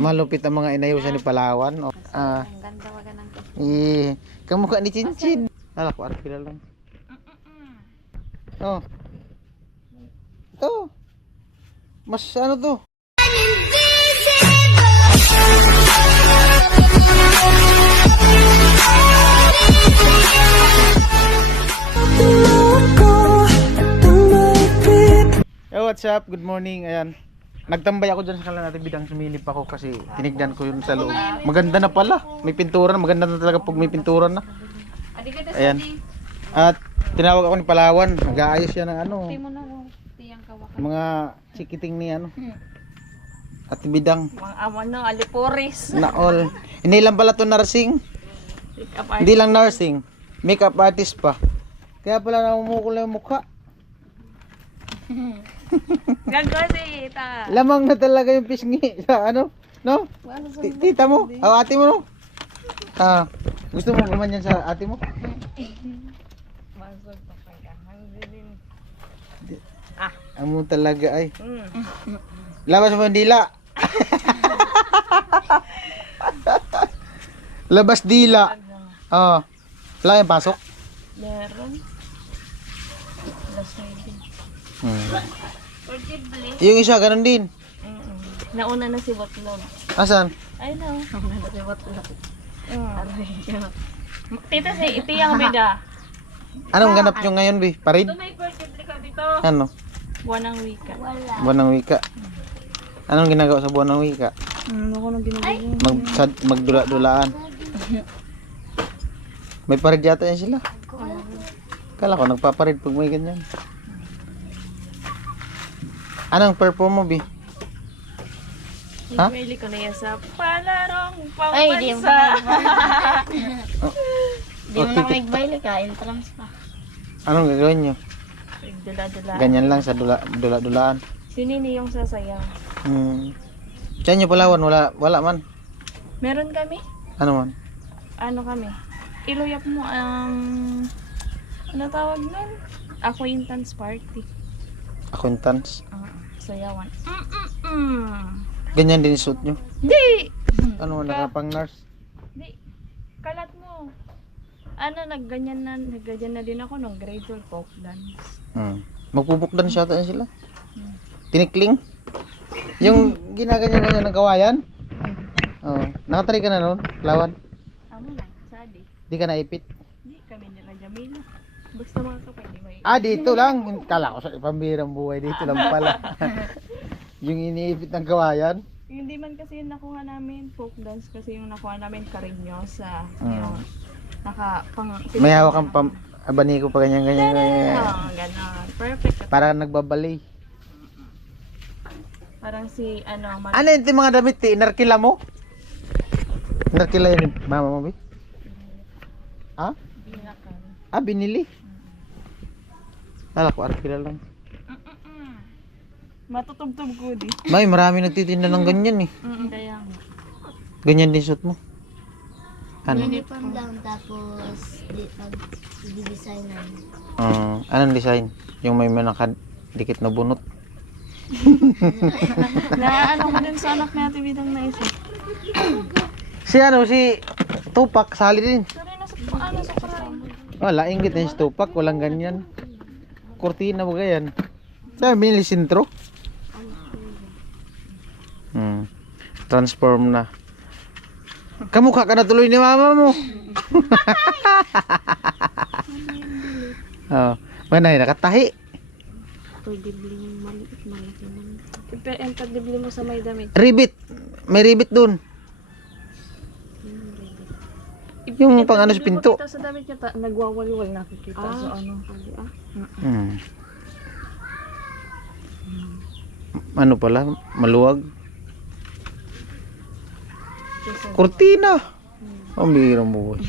Malupit ang mga inayusan ni Palawan. Oh. Ang ganda waga ng Kamukha ni Chinchin. Alam ko, arpila lang. Oh. Ito. Mas ano to? Hey, what's up? Good morning. Ayan. Nagtambay ako dyan sa kanila natin bidang sumilip ako kasi tinignan ko yun sa loob. Maganda na pala. May pintura na. Maganda na talaga pag may pintura na. Ayan. At tinawag ako ni Palawan. Nag-aayos siya ng ano. Mga chikiting ni ano. At bidang. Mga awan ng aliporis. Na all. Hindi lang pala to nursing. Hindi lang nursing. Makeup artist pa. Kaya pala namumukol na yung mukha. Gagosita. Lamang na talaga yung pisngi sa ano, no? Tita mo? O ate mo, no? Gusto mo gumanyan sa ate mo? Amo talaga ay. Labas mo ang dila. Labas dila. Wala yung pasok? Meron. Yung isa, ganun din. Nauna na si Botlog. Asan? Ay no. Nauna na si Botlog. Tita si itiyang bida. Anong ganap nyo ngayon, Bi? Parid? Ito may birthday ka dito. Ano? Buwan ng wika. Wala. Buwan ng wika. Anong ginagawa sa buwan ng wika? Ano ko nang ginagawa? Magdula-dulaan. May parid yata yan sila. Kala ko nagpaparid pag may ganyan. Anong perform mo, Bi? Ha? Pili ko na yan sa palarong pambansa. Ay, di mo Di mo na magbaili ka, entrance pa. Anong gagawin nyo? Dula-dulaan. Ganyan lang sa dula-dulaan. Si Nini yung sasayaw. Diyan nyo Palawan, wala man. Meron kami? Ano man? Ano kami? Iluyap mo ang ano tawag nun? Acquaintance party. Acquaintance? Sayawan. Ganyan din suit nyo? Di! Ano man, nakapang nurse? Di. Kalat mo. Ano, nagganyan na din ako nung grade 12 folk dance. Magpupukdan siya ata sila. Tinikling? Yung ginaganyan-ganyan ng kawayan? Nakatry ka na noon, Palawan? Amo na, sadi. Di ka naipit? Di, kami nila Jamila. Basta mga kapay, di may... Dito lang. Kala ko sa pambirang buhay. Dito lang pala. Yung iniipit ng kawayan. Hindi man kasi yung nakuha namin folk dance kasi yung nakuha namin Cariñosa. Yung may hawak kang abaniko pa ganyan-ganyan. Ganon. Perfect. Para nagbabalay. Parang si ano yung mga damit inarkila mo? Inarkila yun mama mo, Bi? Binakan. Binili. Kala ko arkila lang. Matutubtub ko di. May marami nagtitinda ng ganyan eh. Kaya nga. Ganyan din suot mo. Ano? Uniform down tapos di-designan. Anong design? Yung may nakadikit na bunot. Ano mo din sa anak natin bidang naisip. Si Tupac, sali din. Sorry na sa parang. Wala, ingit na si Tupac, walang ganyan. Kurtina mo ganyan. Sabi, binili sintro. Transform na. Kamukha ka na tuloy ni mama mo. Manay, nakatahi. Pwede bilhin maliit naman. Pwede bilhin mo sa may damit. Ribbit. May ribbit dun. Yung pang ano sa pinto. Kita sa damit niya, nagwawalwal nakikita sa ano. Ano pala? Maluwag. Kurtina. Ang birang buhay.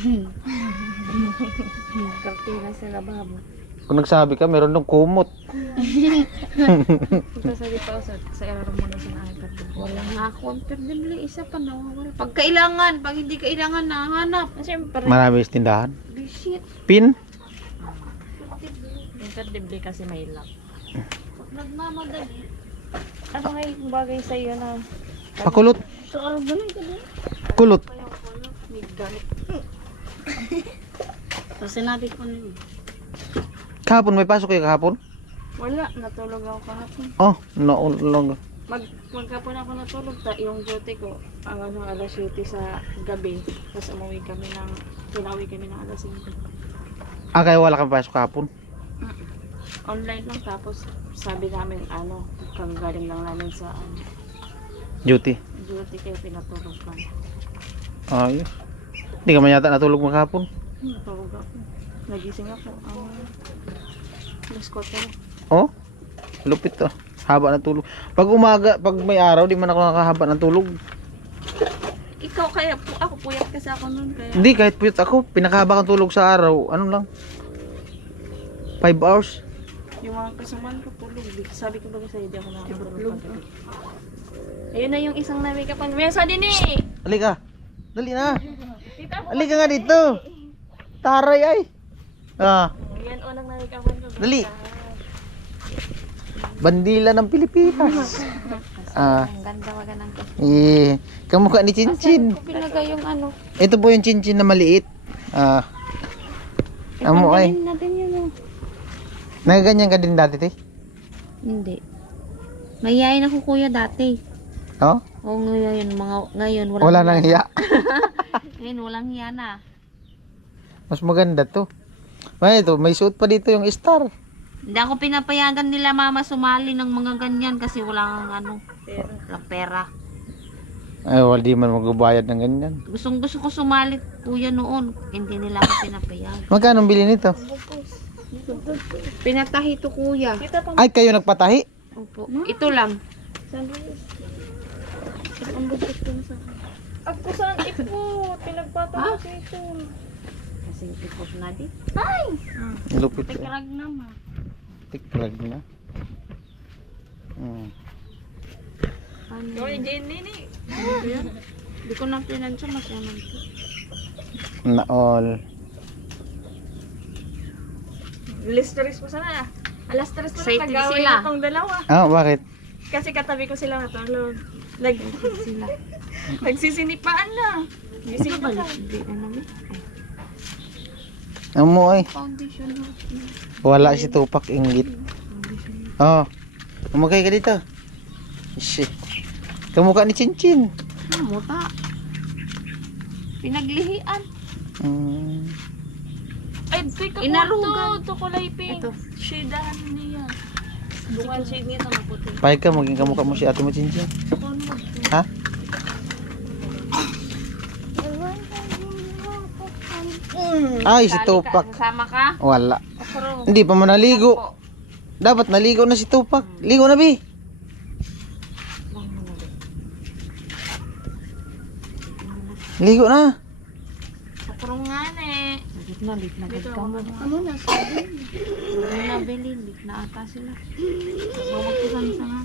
Kurtina sa lababo. Kung nagsabi ka, meron ng kumot. Sasabi pa ako sa error mo na sa iPad. Wala nga ako. Pero isa pa na. Pag kailangan, pag hindi kailangan, nahanap. Siyempre. Marami sa tindahan. Shit. Pin? Interdibli kasi may lock. Nagmamadali. Ano nga yung bagay sa iyo na Pakulot. Kulot. May galit. So, sinabi ko na yun. Kahapon may pasok kayo kahapon? Wala, natulog ako kahapon. Oh, naulog. Magkapon ako natulog, yung duty ko, ang alas 7 sa gabi. Tapos pinawi kami ng alas 5. Ah, kaya wala kang pasok kahapon? Online lang, tapos sabi namin, kagaling lang namin sa Duty. duty, kaya pinatulog kami. Ayos. Hindi ka man yata natulog maghapon? Natulog ako. Nagising ako. Alas 4. Oh, lupit to. Haba ng tulog. Pag umaga, pag may araw, di man ako nakahaba ng tulog. Ikaw kaya, ako puyat kasi ako nun. Kaya Hindi, kahit puyat ako, pinakahaba kang tulog sa araw. Ano lang? 5 hours. yung mga kasamaan ko tulog. Sabi ko ba sa'yo, di ako nakatulog paggabi. Ayun na yung isang nabikapan. Mesa din eh! Halika. Dali na. Halika nga dito. Taray ay. Ah, Yan, unang nabikapan ko. dali. Bandila ng Pilipinas. Ah, Ang ganda waga ng kamukha ni Chinchin. Pinagay yung ano. Ito po yung Chinchin na maliit. Ah, amo ay. Natin yun. Nagaganyan ka din dati, te? Hindi. Mayayain ako kuya dati. Oh? Oo, ngayon Wala nang hiya. Ngayon walang hiya na. Mas maganda to. May ito, may suot pa dito yung star. Hindi ako pinapayagan nila mama sumali ng mga ganyan kasi walang walang pera. Ay, wala di man magbabayad ng ganyan. Gusto ko sumali kuya noon. Hindi nila ako pinapayagan. Magkano bili nito? Pinatahi to kuya. Kita pa Ay, kayo nagpatahi? Opo. Ito lang. ang bugkot ko na sa akin. Ako saan ipot? Pinagpatawa ko ito. Kasi ipot na di. Lupit. Oh. Tikrag naman. Tikrag na. Yung Jenny ni. Hindi ko na pinansya masyaman ko. Na all. Listeris pa sana. Alas 3 pa Excited nag-away sila. na tong dalawa. Ah, bakit? Kasi katabi ko sila natulog. Sila. Nagsisinipaan na. Gising na ka. Hindi ano mo. Amo ay. Foundation na. Wala si Tupac inggit. Oh. Umagay ka dito. Shit. Kamukha ni Chinchin. Muta. Pinaglihian. Ay, teka ko Inarugan. to kulay pink. Ito. Shadean niya. Bukan shade niya na maputi. Pahig ka, maging kamukha mo si ate mo Chinchin. Ha? Ay, si Tupac. Kasama ka? Wala. Okro. Hindi pa man naligo. Dapat naligo na si Tupac. Ligo na, Bi. Ligo na. Okro nga eh. Lit na Dito ka mo. Ano na? Hindi na bilhin. Lit na ata sila. Magkusan sa nga.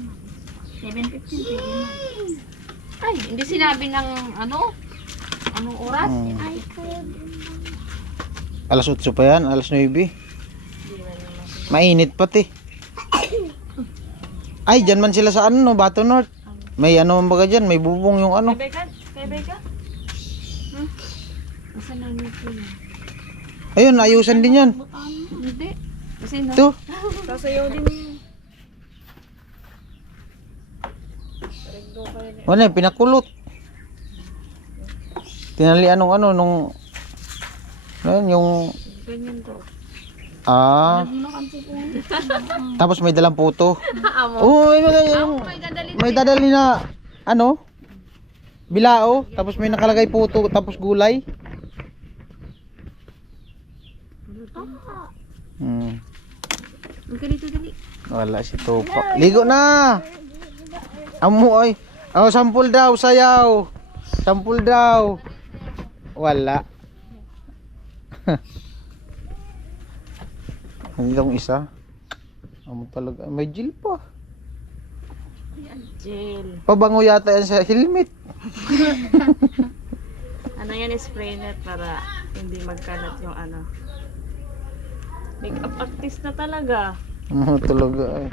7:15 pwede na. Ay, hindi sinabi ng anong oras? Ay, Alas 8 pa yan, alas 9. Mainit pati. Ay, dyan man sila sa Bato North. May man baga dyan, may bubong yung Kay Becca? Kasi na nito yun. Ayun, ayusan din yan. Hindi. Kasi na. Ito. Sasayaw din yun. Wala, pinakulot. Tinalian nung yung Ganyan to. tapos may dalang puto. Amo. Oo, may dadali na bilao, tapos may nakalagay puto, tapos gulay. Magka dito dali. Wala si Tupac. Ligo na. Amo ay. Oh, sampul daw, sayaw. Sampul daw. Wala. Hindi lang isa. Amo talaga. May gel pa. Gel. Pabango yata yan sa helmet. Ano yan, spray net para hindi magkalat yung Makeup artist na talaga. Amo talaga ay.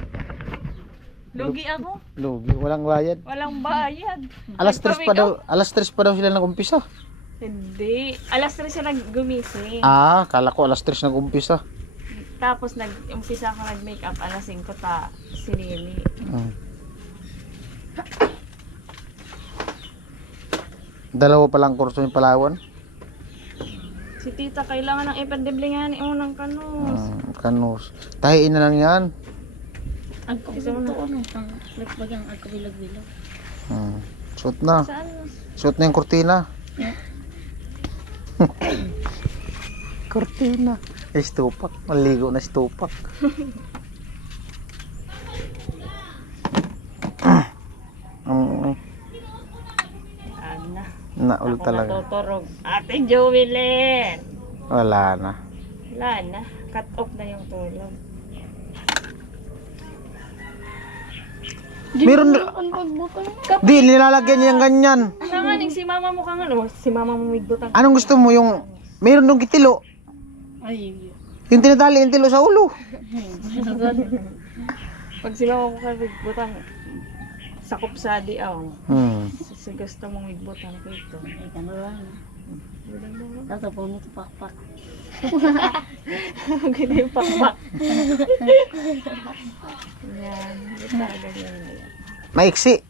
Lugi ako. Lugi, walang bayad. Walang bayad. Alas 3 pa daw, sila nag-umpisa. Hindi. Alas 3 siya nag-gumising. Ah, kala ko alas 3 nag-umpisa. Tapos nag-umpisa ako nag-makeup alas 5 ta sinili. Dalawa pa lang kurso yung Palawan. Si tita kailangan ng ipandiblingan mo ng kanus. Kanus. Tahiin na lang yan. Ang kabilang to ano, ang nagbagang ang kabilag-bilag. Suot na. Saan? Suot na yung kurtina. Kurtina. Stupak. Maligo na stupak. Naul Ako talaga. natuturog. Ate Jovelyn! Wala na. Wala na. Cut off na yung tulog. Meron. Di, nilalagyan niya yung ganyan. Nanganing si mama mo kang ano? Si mama mo migbutang. Anong gusto mo? Yung meron dong kitilo. Ay, Yung tinatali yung tilo sa ulo. Pag si mama mo kang migbutang, sakop sa di aw. Si gusto mong migbutang ko ito. ay gano'n. Tatapon mo ito pakpak. Ganda yung pakpak. Yan. Talaga yan. Maiksi.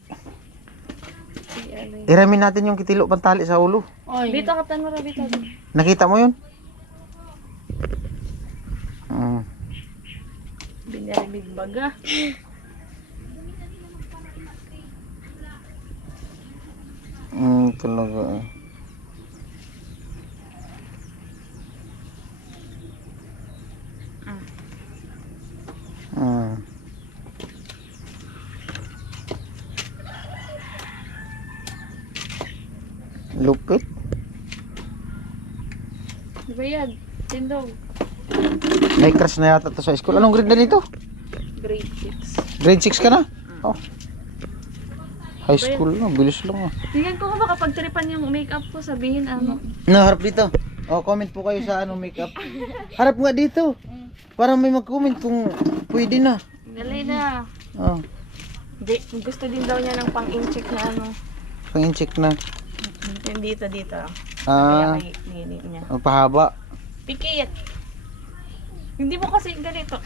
Si ano yun. Iramin natin yung kitilo pantali sa ulo. Ay, Bito, kaptan mo ra, Bito. Nakita mo yun? Binarimig baga. Talaga eh. Lupit. Diba yan? Tindog. May crush na yata to sa school. Anong grade na dito? Grade 6. Grade 6 ka na? Oh. High school na, bilis lang ah. Tingnan ko ba kapag tripan yung makeup ko, sabihin ano. Harap dito. Oh, comment po kayo sa ano makeup. Harap nga dito. Para may mag-comment kung pwede na. Dali na. Oh, Gusto din daw niya ng pang-incheck na ano. pang-check na. Yung dito. Ah, Kaya kay niya. pahaba. Pikit. Hindi mo kasi ganito.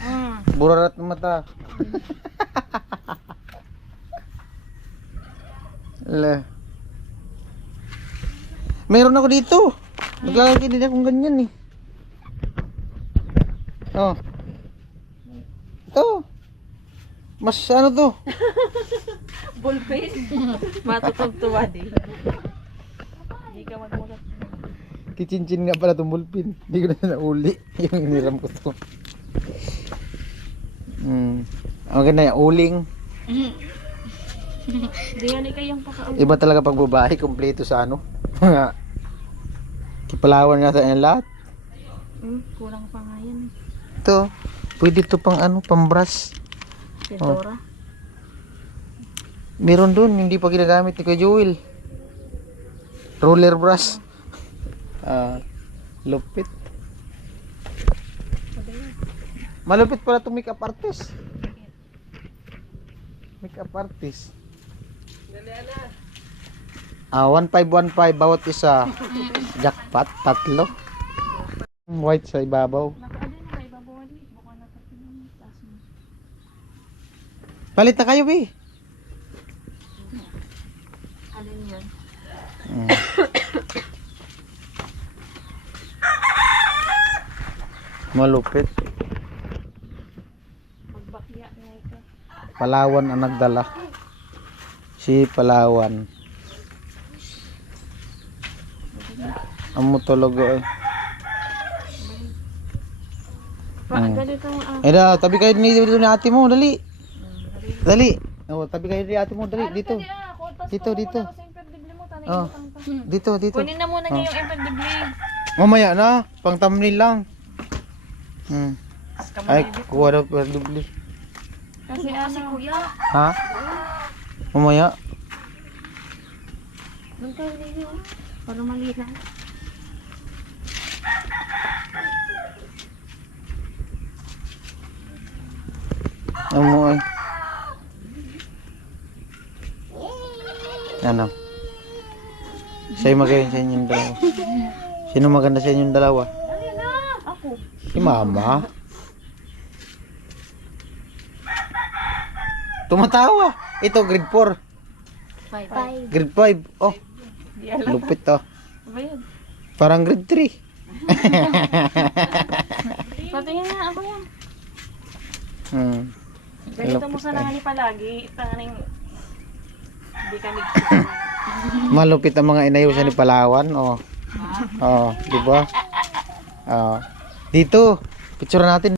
Burarat ng mata. Le. Meron ako dito. Naglalagay din akong ganyan eh. Oh. Ito. Mas ano to? Ballpen. Matutugtuwa din. Hindi ka magmulat. Kicincin nga pala itong ballpen. Hindi ko na nauli. Yung iniram ko to. Ang ganda yung uling. Hindi yan kayang paka-ulit. Iba talaga pag babae, kompleto sa ano. Mga Kipalawan nga sa inyo lahat. Kulang pa nga yan. Ito, pwede to pang ano, pang brush. Pintura. Meron dun, hindi pa ginagamit ni Kuya Joel. Roller brush. Lupit. Malupit pala itong makeup artist. Makeup artist. 1515 bawat isa. Jackpot, 3. White sa ibabaw. Nakaadin na kayo babawali. Buka na ito pinamitas mo. Palit na kayo, be. Alin yan? Malupit. Pagbakya na ito. Palawan ang nagdala. Si Palawan. Amo talaga eh. Ganito mo Tabi kayo dito ni ate mo, dali. Dali. Oh, tabi kayo ni ate mo, dali dito. Dito. Oh. Dito. Kunin na muna niya yung impendibling. Mamaya na, pang thumbnail lang. Ay, kuha daw per dubli. Kasi kuya. Ha? Mamaya. Doon tayo nila. Para maliit na. Amo ay. Ano? Sa'yo magayon sa inyong dalawa. Sino maganda sa inyong dalawa? Ako. Si Mama. Tumatawa. Ito, grade 4. 5. Grade 5. Oh, Di alam. lupit to. Ano ba yun? Parang grade 3. Patingin nga ako yan. Ganito mo Lupit sa ay. nangani palagi. Tanganing hindi ka Malupit ang mga inayusan ni Palawan. Oh. Oh, di ba? Oh. Dito, picture natin.